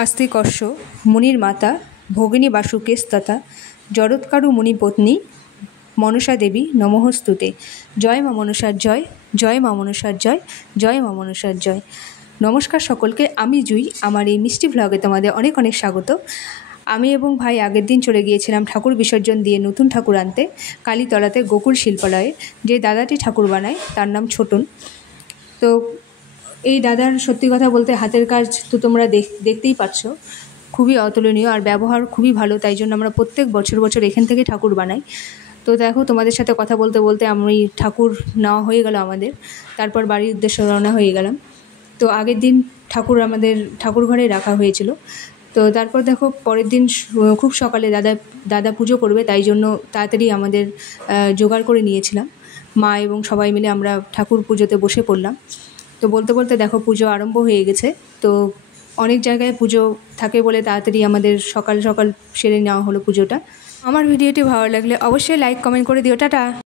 আস্তিকস্য মুনির মাতা ভগিনী বাসুকেস্তথা জরৎকারু মুনিপত্নী মনসা দেবী নমঃস্তুতে। জয় মা মনসার জয়, জয় মা মনসার জয়, জয় মা মনসার জয়। নমস্কার সকলকে, আমি জুই। আমার এই মিষ্টি ভ্লগে তোমাদের অনেক অনেক স্বাগত। আমি এবং ভাই আগের দিন চলে গিয়েছিলাম ঠাকুর বিসর্জন দিয়ে নতুন ঠাকুর আনতে কালীতলাতে গোকুল শিল্পালয়ে। যে দাদাটি ঠাকুর বানায় তার নাম ছোটন। তো এই দাদার সত্যি কথা বলতে হাতের কাজ তো তোমরা দেখতেই পাচ্ছ, খুবই অতুলনীয় আর ব্যবহার খুবই ভালো। তাই জন্য আমরা প্রত্যেক বছর এখান থেকে ঠাকুর বানাই। তো দেখো, তোমাদের সাথে কথা বলতে বলতে আমি ঠাকুর নেওয়া হয়ে গেল আমাদের, তারপর বাড়ির উদ্দেশ্যে রওনা হয়ে গেলাম। তো আগের দিন ঠাকুর আমাদের ঠাকুর ঘরে রাখা হয়েছিল। তো তারপর দেখো, পরের দিন খুব সকালে দাদা পুজো করবে, তাই জন্য তাড়াতাড়ি আমাদের জোগাড় করে নিয়েছিলাম। মা এবং সবাই মিলে আমরা ঠাকুর পুজোতে বসে পড়লাম। তো বলতে বলতে দেখো পুজো আরম্ভ হয়ে গেছে। তো অনেক জায়গায় পুজো থাকে বলে তাড়াতাড়ি আমাদের সকাল সকাল সেরে নেওয়া হলো পুজোটা। আমার ভিডিওটি ভালো লাগলে অবশ্যই লাইক কমেন্ট করে দিও। টাটা।